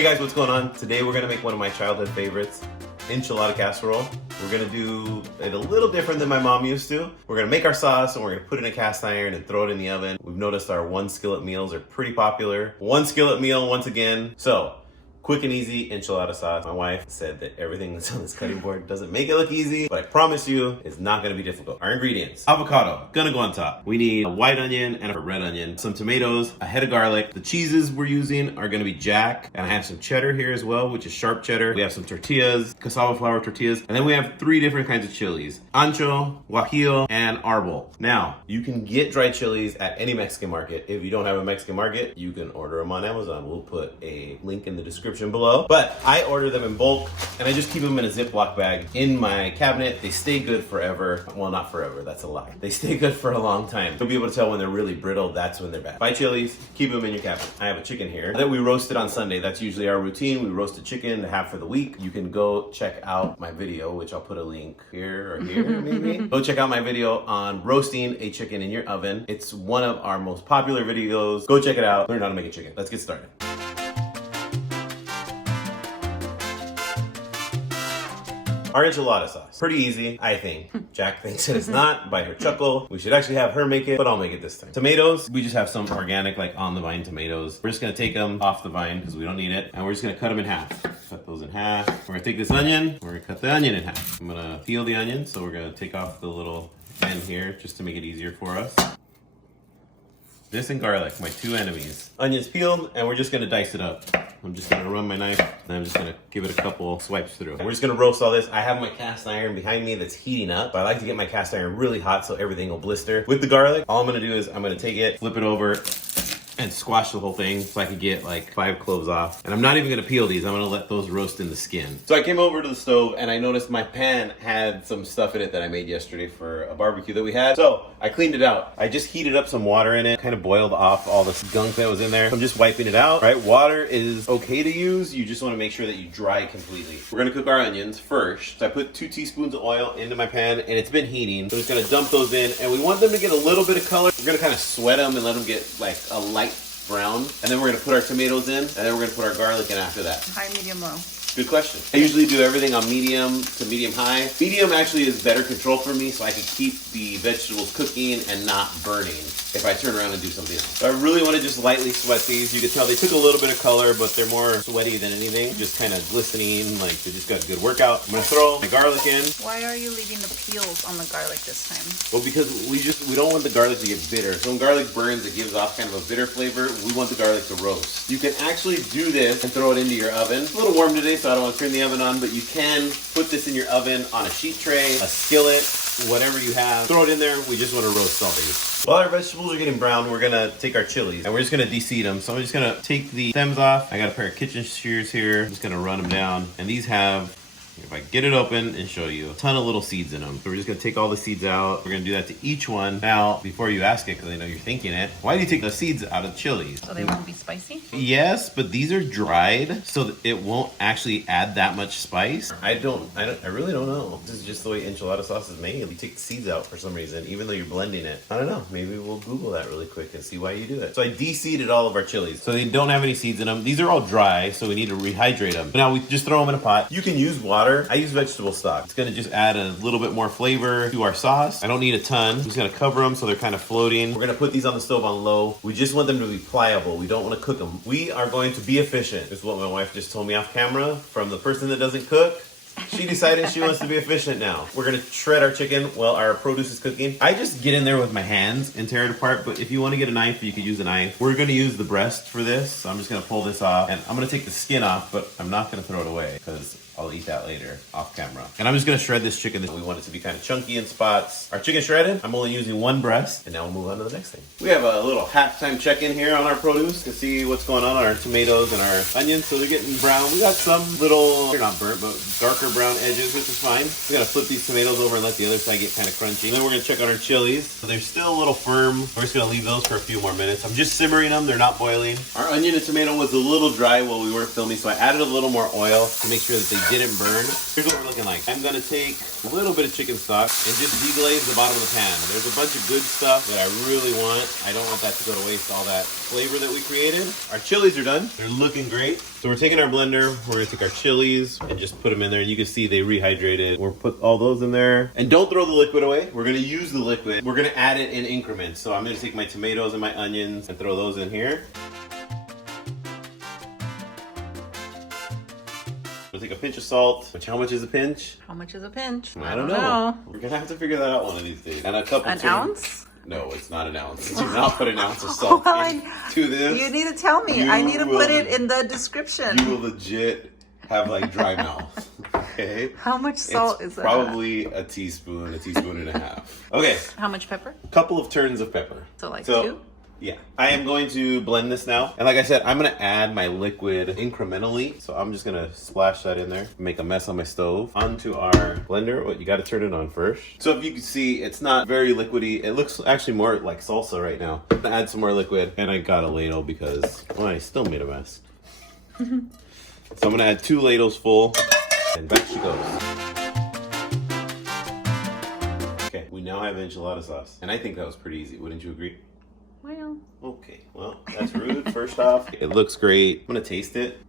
Hey guys, what's going on? Today we're gonna make one of my childhood favorites, enchilada casserole. We're gonna do it a little different than my mom used to. We're gonna make our sauce and we're gonna put it in a cast iron and throw it in the oven. We've noticed our one skillet meals are pretty popular. One skillet meal once again. So, quick and easy enchilada sauce. My wife said that everything that's on this cutting board doesn't make it look easy, but I promise you it's not gonna be difficult. Our ingredients: avocado, gonna go on top. We need a white onion and a red onion, some tomatoes, a head of garlic. The cheeses we're using are gonna be Jack, and I have some cheddar here as well, which is sharp cheddar. We have some tortillas, cassava flour tortillas, and then we have 3 different kinds of chilies: Ancho, Guajillo, and Arbol. Now, you can get dried chilies at any Mexican market. If you don't have a Mexican market, you can order them on Amazon. We'll put a link in the description below, but I order them in bulk and I just keep them in a Ziploc bag in my cabinet. They stay good forever. Well, not forever, that's a lie. They stay good for a long time. You'll be able to tell when they're really brittle, that's when they're bad. Buy chilies, keep them in your cabinet. I have a chicken here that we roasted on Sunday. That's usually our routine. We roast a chicken to have for the week. You can go check out my video, which I'll put a link here or here maybe. Go check out my video on roasting a chicken in your oven. It's one of our most popular videos. Go check it out. Learn how to make a chicken. Let's get started. Our enchilada sauce. Pretty easy, I think. Jack thinks that it's not, by her chuckle. We should actually have her make it, but I'll make it this time. Tomatoes, we just have some organic, like on the vine tomatoes. We're just gonna take them off the vine because we don't need it. And we're just gonna cut them in half. Cut those in half. We're gonna take this onion, we're gonna cut the onion in half. I'm gonna peel the onion, so we're gonna take off the little end here just to make it easier for us. This and garlic, my 2 enemies. Onions peeled, and we're just gonna dice it up. I'm just gonna run my knife, and I'm just gonna give it a couple swipes through. And we're just gonna roast all this. I have my cast iron behind me that's heating up, but I like to get my cast iron really hot so everything will blister. With the garlic, all I'm gonna do is I'm gonna take it, flip it over, and squash the whole thing so I could get like 5 cloves off. And I'm not even gonna peel these, I'm gonna let those roast in the skin. So I came over to the stove and I noticed my pan had some stuff in it that I made yesterday for a barbecue that we had. So I cleaned it out. I just heated up some water in it, kind of boiled off all this gunk that was in there. I'm just wiping it out, right? Water is okay to use. You just wanna make sure that you dry completely. We're gonna cook our onions first. So I put 2 teaspoons of oil into my pan and it's been heating. So I'm just gonna dump those in and we want them to get a little bit of color. We're gonna kind of sweat them and let them get like a light brown, and then we're gonna put our tomatoes in, and then we're gonna put our garlic in after that. High, medium, low. Good question. I usually do everything on medium to medium high. Medium actually is better control for me, so I can keep the vegetables cooking and not burning if I turn around and do something else. So I really want to just lightly sweat these. You can tell they took a little bit of color, but they're more sweaty than anything. Just kind of glistening, like they just got a good workout. I'm gonna throw my garlic in. Why are you leaving the peels on the garlic this time? Well, because we don't want the garlic to get bitter. So when garlic burns, it gives off kind of a bitter flavor. We want the garlic to roast. You can actually do this and throw it into your oven. It's a little warm today, so I don't want to turn the oven on, but you can put this in your oven on a sheet tray, a skillet, whatever you have. Throw it in there. We just want to roast all these. While our vegetables are getting brown, we're gonna take our chilies and we're just gonna de-seed them. So I'm just gonna take the stems off. I got a pair of kitchen shears here. I'm just gonna run them down. And these have, if I get it open and show you, a ton of little seeds in them. So we're just gonna take all the seeds out. We're gonna do that to each one. Now, before you ask it, because I know you're thinking it, why do you take the seeds out of chilies? So they won't be spicy? Yes, but these are dried, so that it won't actually add that much spice. I really don't know. This is just the way enchilada sauce is made. You take the seeds out for some reason, even though you're blending it. I don't know. Maybe we'll Google that really quick and see why you do it. So I de-seeded all of our chilies. So they don't have any seeds in them. These are all dry, so we need to rehydrate them. But now we just throw them in a pot. You can use water. I use vegetable stock. It's gonna just add a little bit more flavor to our sauce. I don't need a ton. I'm just gonna cover them so they're kind of floating. We're gonna put these on the stove on low. We just want them to be pliable. We don't want to cook them. We are going to be efficient. This is what my wife just told me off camera from the person that doesn't cook. She decided she wants to be efficient now. We're gonna shred our chicken while our produce is cooking. I just get in there with my hands and tear it apart, but if you want to get a knife, you could use a knife. We're gonna use the breast for this, so I'm just gonna pull this off, and I'm gonna take the skin off, but I'm not gonna throw it away because I'll eat that later off camera. And I'm just gonna shred this chicken. We want it to be kind of chunky in spots. Our chicken shredded. I'm only using 1 breast, and now we'll move on to the next thing. We have a little halftime check-in here on our produce to see what's going on our tomatoes and our onions. So they're getting brown. We got some little, they're not burnt, but darker brown edges, which is fine. We're gonna flip these tomatoes over and let the other side get kind of crunchy. And then we're gonna check on our chilies. So they're still a little firm. We're just gonna leave those for a few more minutes. I'm just simmering them. They're not boiling. Our onion and tomato was a little dry while we weren't filming, so I added a little more oil to make sure that they didn't burn. Here's what we're looking like. I'm gonna take a little bit of chicken stock and just deglaze the bottom of the pan. There's a bunch of good stuff that I really want. I don't want that to go to waste, all that flavor that we created. Our chilies are done. They're looking great. So we're taking our blender, we're gonna take our chilies and just put them in there. You can see they rehydrated. We'll put all those in there. And don't throw the liquid away. We're gonna use the liquid. We're gonna add it in increments. So I'm gonna take my tomatoes and my onions and throw those in here. We'll take a pinch of salt. How much is a pinch? How much is a pinch? I don't know. We're gonna have to figure that out one of these days. And a couple. An ounce? No, it's not an ounce. Do not put an ounce of salt into this. You need to tell me. I need to put it in the description. You will legit have like dry mouth. Okay. How much salt is that? Probably a teaspoon and a half. Okay. How much pepper? Couple of turns of pepper. So like 2? Yeah. I am going to blend this now. And like I said, I'm going to add my liquid incrementally. So I'm just going to splash that in there, make a mess on my stove. Onto our blender. What, you got to turn it on first. So if you can see, it's not very liquidy. It looks actually more like salsa right now. I'm going to add some more liquid. And I got a ladle because, well, I still made a mess. So I'm going to add 2 ladles full. And back she goes. Okay, we now have enchilada sauce. And I think that was pretty easy. Wouldn't you agree? Well. Okay, well, that's rude, first off. It looks great. I'm gonna taste it.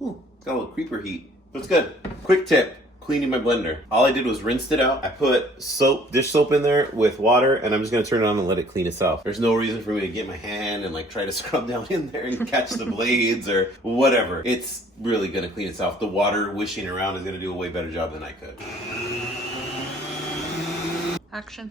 Ooh, it's got a little creeper heat. Looks good. Quick tip, cleaning my blender. All I did was rinsed it out. I put soap, dish soap in there with water, and I'm just gonna turn it on and let it clean itself. There's no reason for me to get my hand and like try to scrub down in there and catch the blades or whatever. It's really gonna clean itself. The water wishing around is gonna do a way better job than I could. Action.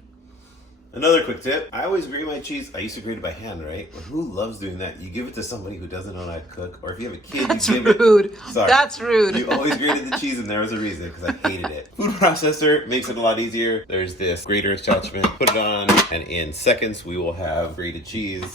Another quick tip, I always grate my cheese. I used to grate it by hand, right? But who loves doing that? You give it to somebody who doesn't know how to cook, or if you have a kid, That's you give rude. it. Sorry. That's rude. You always grated the cheese, and there was a reason, because I hated it. Food processor makes it a lot easier. There's this grater attachment. Put it on, and in seconds, we will have grated cheese.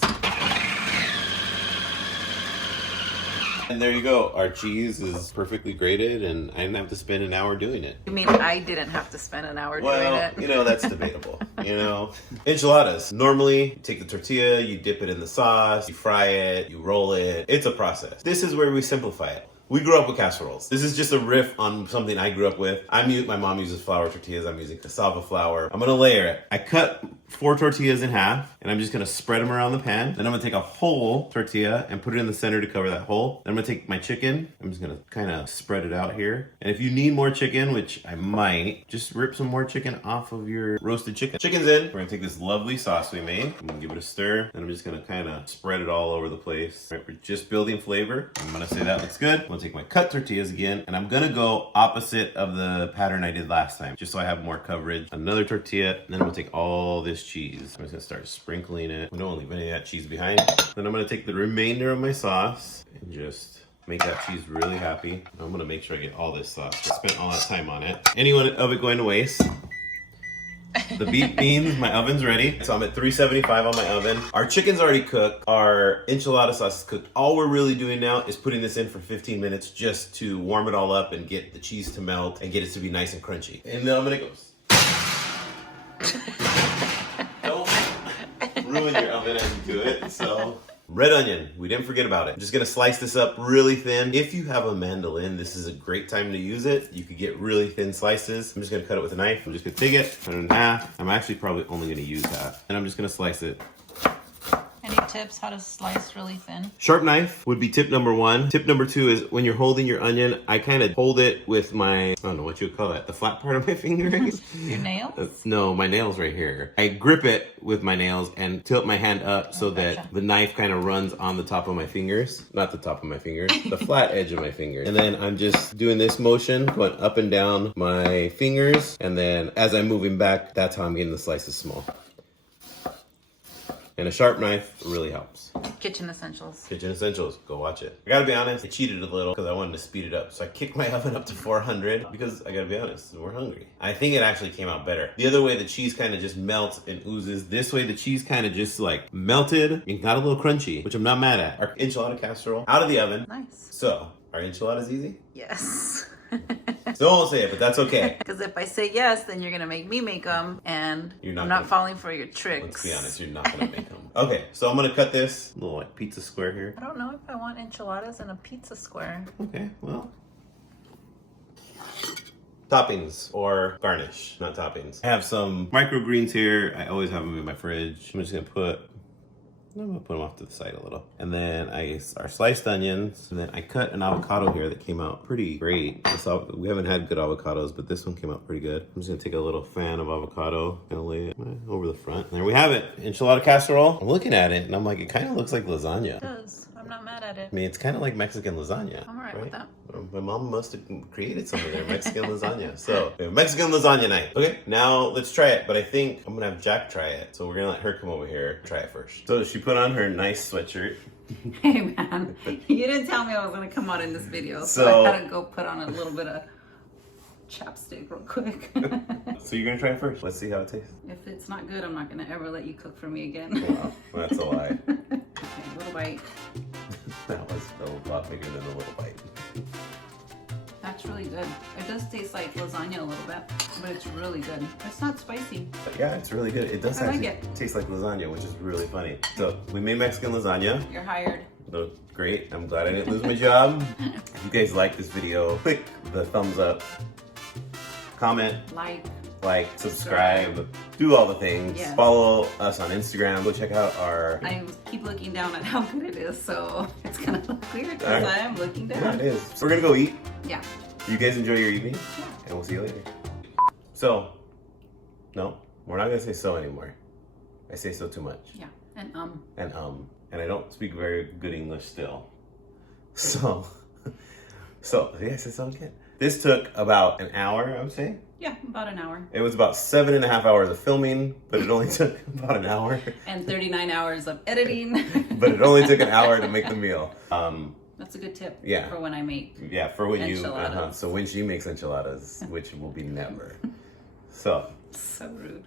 And there you go. Our cheese is perfectly grated, and I didn't have to spend an hour doing it. You mean I didn't have to spend an hour doing it? You know, that's debatable. You know, enchiladas. Normally, you take the tortilla, you dip it in the sauce, you fry it, you roll it. It's a process. This is where we simplify it. We grew up with casseroles. This is just a riff on something I grew up with. My mom uses flour tortillas. I'm using cassava flour. I'm gonna layer it. I cut 4 tortillas in half, and I'm just gonna spread them around the pan. Then I'm gonna take a whole tortilla and put it in the center to cover that hole. Then I'm gonna take my chicken. I'm just gonna kind of spread it out here. And if you need more chicken, which I might, just rip some more chicken off of your roasted chicken. Chicken's in. We're gonna take this lovely sauce we made. I'm gonna give it a stir. And I'm just gonna kind of spread it all over the place. Right, we're just building flavor. I'm gonna say that looks good. I'm gonna take my cut tortillas again, and I'm gonna go opposite of the pattern I did last time, just so I have more coverage. Another tortilla, and then I'm gonna take all this cheese. I'm just gonna start sprinkling it. We don't want to leave any of that cheese behind. Then I'm gonna take the remainder of my sauce and just make that cheese really happy. I'm gonna make sure I get all this sauce. I spent all that time on it. Any of it going to waste. The beef beans, my oven's ready. So I'm at 375 on my oven. Our chicken's already cooked. Our enchilada sauce is cooked. All we're really doing now is putting this in for 15 minutes just to warm it all up and get the cheese to melt and get it to be nice and crunchy. And then I'm gonna go. Don't ruin your oven as you do it, so. Red onion, we didn't forget about it. I'm just gonna slice this up really thin. If you have a mandolin, this is a great time to use it. You could get really thin slices. I'm just gonna cut it with a knife. I'm just gonna take it, cut it in half. I'm actually probably only gonna use half. And I'm just gonna slice it. Any tips how to slice really thin? Sharp knife would be tip number 1. Tip number 2 is when you're holding your onion, I kind of hold it with my, I don't know what you would call that, the flat part of my fingers. Your nails? No, my nails right here. I grip it with my nails and tilt my hand up so that the knife kind of runs on the top of my fingers. Not the top of my fingers, the flat edge of my fingers. And then I'm just doing this motion, going up and down my fingers. And then as I'm moving back, that's how I'm getting the slices small. And a sharp knife really helps. Kitchen essentials. Kitchen essentials. Go watch it. I gotta be honest, I cheated a little because I wanted to speed it up. So I kicked my oven up to 400 because I gotta be honest, we're hungry. I think it actually came out better. The other way, the cheese kind of just melts and oozes. This way, the cheese kind of just like melted and got a little crunchy, which I'm not mad at. Our enchilada casserole out of the oven. Nice. So, are enchiladas easy? Yes. So I won't say it, but that's okay. Because if I say yes, then you're gonna make me make them, and I'm not falling for your tricks. Let's be honest, you're not gonna make them. Okay, so I'm gonna cut this little like pizza square here. I don't know if I want enchiladas in a pizza square. Okay, well, toppings or garnish, not toppings. I have some microgreens here. I always have them in my fridge. I'm just gonna put them off to the side a little. And then our sliced onions. And then I cut an avocado here that came out pretty great. We haven't had good avocados, but this one came out pretty good. I'm just gonna take a little fan of avocado and lay it over the front. And there we have it, enchilada casserole. I'm looking at it and I'm like, it kind of looks like lasagna. It does. I'm not mad at it. I mean, it's kind of like Mexican lasagna. I'm alright with that. My mom must have created something there, Mexican lasagna. So, we have Mexican lasagna night. Okay, now let's try it. But I think I'm gonna have Jack try it. So we're gonna let her come over here, try it first. So she put on her nice sweatshirt. Hey man, you didn't tell me I was gonna come out in this video, so I had to go put on a little bit of chapstick real quick. So you're gonna try it first. Let's see how it tastes. If it's not good, I'm not gonna ever let you cook for me again. Wow, that's a lie. Okay, a little bite. That was a lot bigger than a little bite. That's really good. It does taste like lasagna a little bit, but it's really good. It's not spicy. Yeah, it's really good. It does actually taste like lasagna, which is really funny. So we made Mexican lasagna. You're hired. So, great. I'm glad I didn't lose my job. If you guys like this video, click the thumbs up, comment, like, subscribe, do all the things. Yeah. Follow us on Instagram. Go check out our... I keep looking down at how good it is, so it's gonna look weird because I am looking down. Yeah, it is. So we're gonna go eat. Yeah. You guys enjoy your evening, Yeah. and we'll see you later. So, no, we're not gonna say so anymore. I say so too much. Yeah, And I don't speak very good English still. So yes, it's okay. This took about an hour, I would say. Yeah, about an hour. It was about 7.5 hours of filming, but it only took about an hour. And 39 hours of editing. But it only took an hour to make the meal. That's a good tip. Yeah. For when I make. Yeah, for when enchiladas. so when she makes enchiladas, which will be never. So rude.